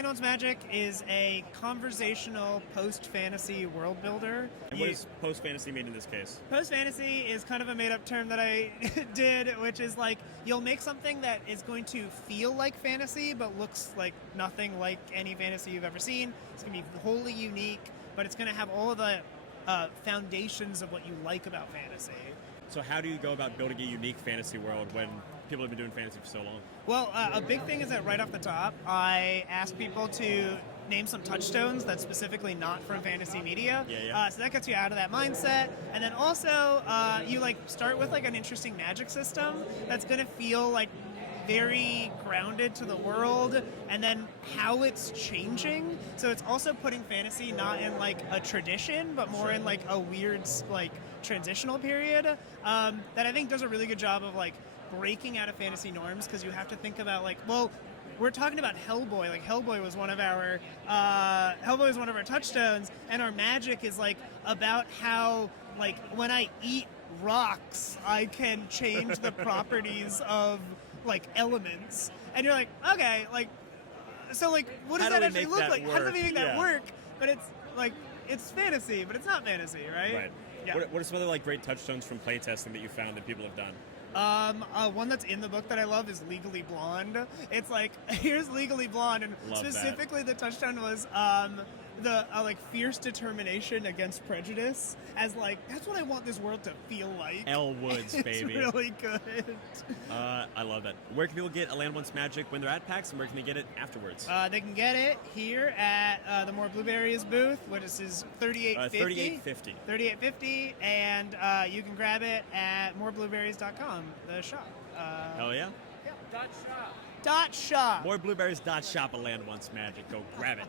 Land Owns Magic is a conversational post-fantasy world builder. And what does post-fantasy mean in this case? Post-fantasy is kind of a made-up term that I did, which is like you'll make something that is going to feel like fantasy but looks like nothing like any fantasy you've ever seen. It's going to be wholly unique, but it's going to have all of the foundations of what you like about fantasy. So how do you go about building a unique fantasy world when people have been doing fantasy for so long? Well, a big thing is that right off the top, I ask people to name some touchstones that's specifically not from fantasy media. Yeah. So that gets you out of that mindset. And then also, you start with an interesting magic system that's going to feel very grounded to the world, and then how it's changing. So it's also putting fantasy not in a tradition, but more in a weird transitional period that I think does a really good job of breaking out of fantasy norms, because you have to think about we're talking about Hellboy. Hellboy was one of our touchstones, and our magic is about how when I eat rocks, I can change the properties of elements. And you're okay, so what does that actually look like? How do we make that work? But it's fantasy, but it's not fantasy, right? Right. Yeah. What are some other great touchstones from playtesting that you found that people have done? One that's in the book that I love is Legally Blonde. It's here's Legally Blonde, and Love specifically the touchdown was the fierce determination against prejudice, as that's what I want this world to feel like. Elle Woods, baby. It's really good. I love that. Where can people get A Land Wants Magic when they're at PAX, and where can they get it afterwards? They can get it here at the More Blueberries booth, which is 3850. 3850, and you can grab it at moreblueberries.com, the shop. Hell yeah. Dot shop. Moreblueberries.shop. A Land Wants Magic. Go grab it.